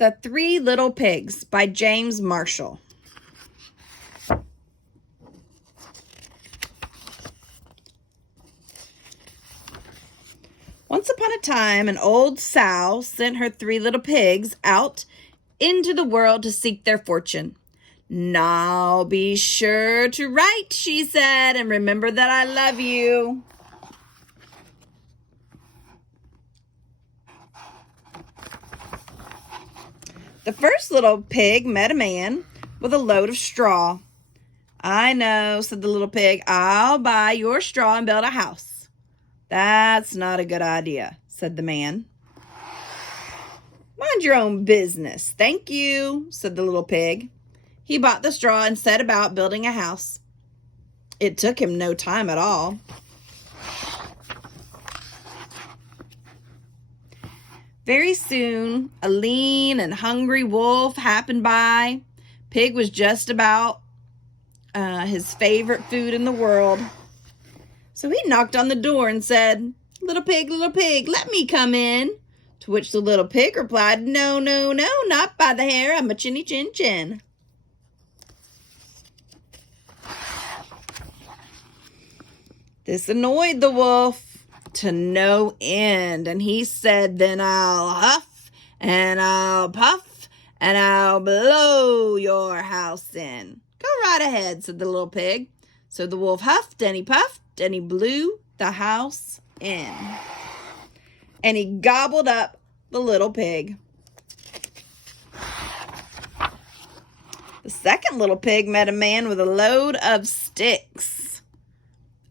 The Three Little Pigs by James Marshall. Once upon a time, an old sow sent her 3 little pigs out into the world to seek their fortune. "Now be sure to write," she said, "and remember that I love you." The first little pig met a man with a load of straw. "I know," said the little pig. "I'll buy your straw and build a house." "That's not a good idea," said the man. "Mind your own business, thank you," said the little pig. He bought the straw and set about building a house. It took him no time at all. Very soon, a lean and hungry wolf happened by. Pig was just about his favorite food in the world. So he knocked on the door and said, little pig, let me come in." To which the little pig replied, "No, no, no, not by the hair of my chinny chin chin." This annoyed the wolf to no end, and he said, "Then I'll huff and I'll puff and I'll blow your house in." "Go right ahead," said the little pig. So the wolf huffed and he puffed and he blew the house in. And he gobbled up the little pig. The second little pig met a man with a load of sticks.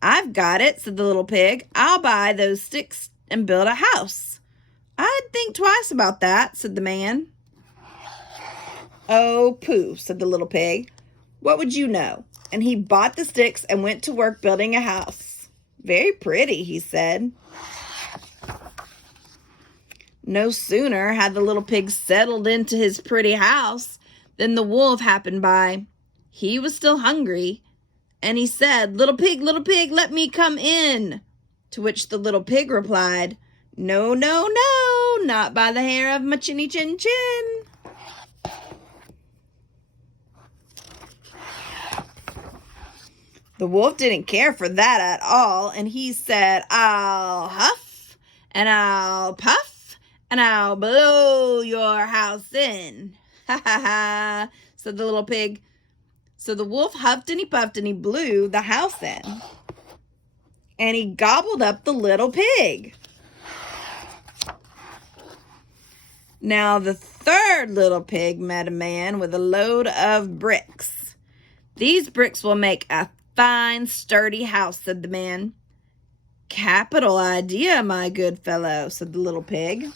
"I've got it," said the little pig. "I'll buy those sticks and build a house." "I'd think twice about that," said the man. "Oh, pooh," said the little pig. "What would you know?" And he bought the sticks and went to work building a house. "Very pretty," he said. No sooner had the little pig settled into his pretty house than the wolf happened by. He was still hungry, and he said, little pig, let me come in." To which the little pig replied, "No, no, no, not by the hair of my chinny chin chin." The wolf didn't care for that at all, and he said, "I'll huff and I'll puff and I'll blow your house in." "Ha ha ha," said the little pig. So the wolf huffed and he puffed and he blew the house in. And he gobbled up the little pig. Now the third little pig met a man with a load of bricks. "These bricks will make a fine, sturdy house," said the man. "Capital idea, my good fellow," said the little pig.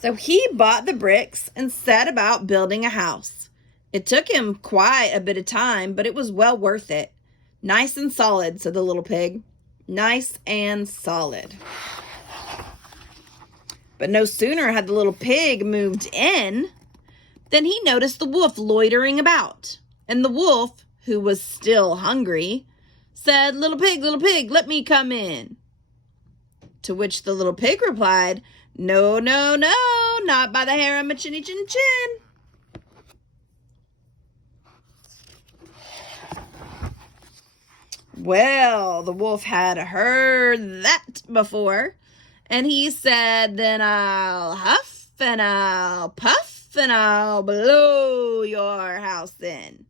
So he bought the bricks and set about building a house. It took him quite a bit of time, but it was well worth it. "Nice and solid," said the little pig. "Nice and solid." But no sooner had the little pig moved in than he noticed the wolf loitering about. And the wolf, who was still hungry, said, little pig, let me come in." To which the little pig replied, "No, no, no, not by the hair of my chinny chin chin." Well, the wolf had heard that before, and he said, "Then I'll huff and I'll puff and I'll blow your house in."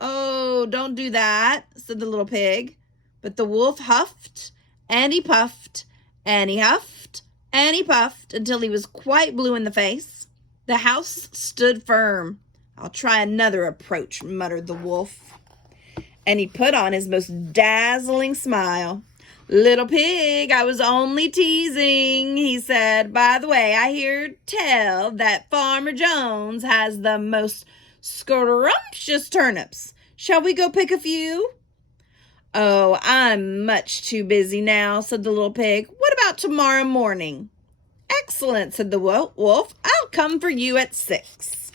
"Oh, don't do that," said the little pig. But the wolf huffed and he puffed and he huffed and he puffed until he was quite blue in the face. The house stood firm. "I'll try another approach," muttered the wolf. And he put on his most dazzling smile. "Little pig, I was only teasing," he said. "By the way, I hear tell that Farmer Jones has the most scrumptious turnips. Shall we go pick a few?" "Oh, I'm much too busy now," said the little pig. "What about tomorrow morning?" "Excellent," said the wolf. "I'll come for you at 6.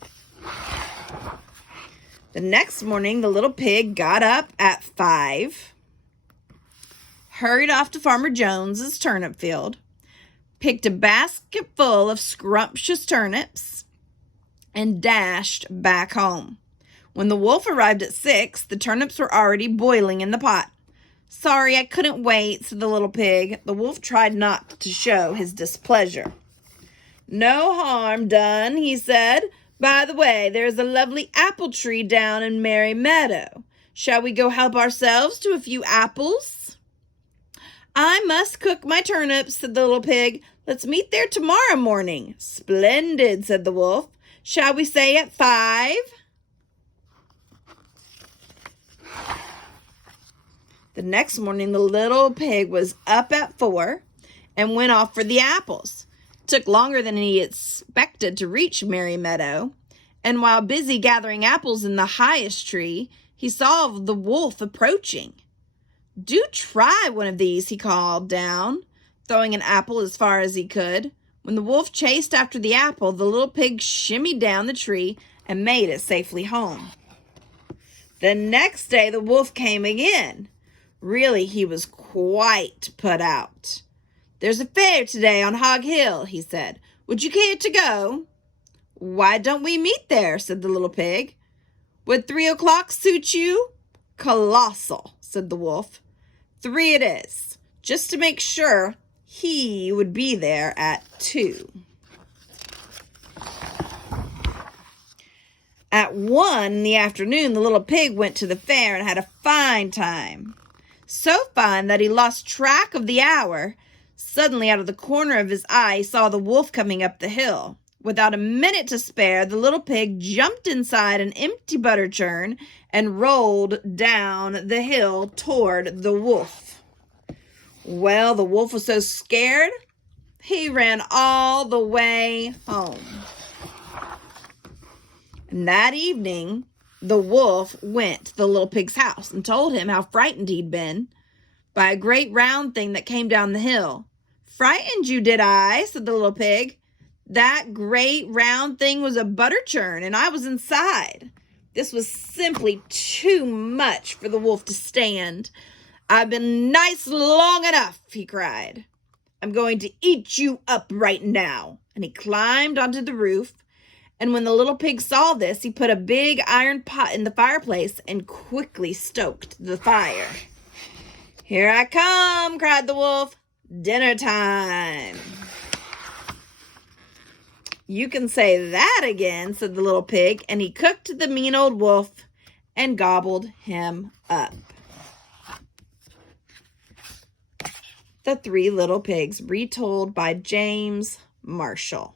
The next morning, the little pig got up at 5, hurried off to Farmer Jones's turnip field, picked a basket full of scrumptious turnips, and dashed back home. When the wolf arrived at 6, the turnips were already boiling in the pot. "Sorry, I couldn't wait," said the little pig. The wolf tried not to show his displeasure. "No harm done," he said. "By the way, there's a lovely apple tree down in Merry Meadow. Shall we go help ourselves to a few apples?" "I must cook my turnips," said the little pig. "Let's meet there tomorrow morning." "Splendid," said the wolf. "Shall we say at 5? The next morning, the little pig was up at 4 and went off for the apples. It took longer than he expected to reach Merry Meadow, and while busy gathering apples in the highest tree, he saw the wolf approaching. "Do try one of these," he called down, throwing an apple as far as he could. When the wolf chased after the apple, the little pig shimmied down the tree and made it safely home. The next day, the wolf came again. Really, he was quite put out. "There's a fair today on Hog Hill," he said. "Would you care to go?" "Why don't we meet there?" said the little pig. "Would 3 o'clock suit you?" "Colossal," said the wolf. 3 it is, just to make sure he would be there at 2. At 1 in the afternoon, the little pig went to the fair and had a fine time. So fine that he lost track of the hour. Suddenly, out of the corner of his eye, he saw the wolf coming up the hill. Without a minute to spare, the little pig jumped inside an empty butter churn and rolled down the hill toward the wolf. Well, the wolf was so scared, he ran all the way home. And that evening, the wolf went to the little pig's house and told him how frightened he'd been by a great round thing that came down the hill. "Frightened you, did I?" said the little pig. "That great round thing was a butter churn, and I was inside." This was simply too much for the wolf to stand. "I've been nice long enough," he cried. "I'm going to eat you up right now." And he climbed onto the roof. And when the little pig saw this, he put a big iron pot in the fireplace and quickly stoked the fire. "Here I come," cried the wolf. "Dinner time." "You can say that again," said the little pig, and he cooked the mean old wolf and gobbled him up. The Three Little Pigs, retold by James Marshall.